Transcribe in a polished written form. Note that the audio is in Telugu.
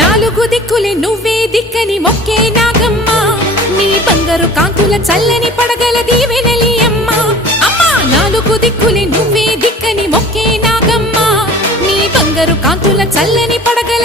నాలుగు దిక్కులే నువ్వే దిక్కని మొక్కే నాగమ్మ నీ బంగారు కాంతుల చల్లని పడగల దీవెనలి అమ్మ అమ్మా నాలుగు దిక్కులే నువ్వే దిక్కని మొక్కే నాగమ్మ నీ బంగారు కాంతుల చల్లని పడగల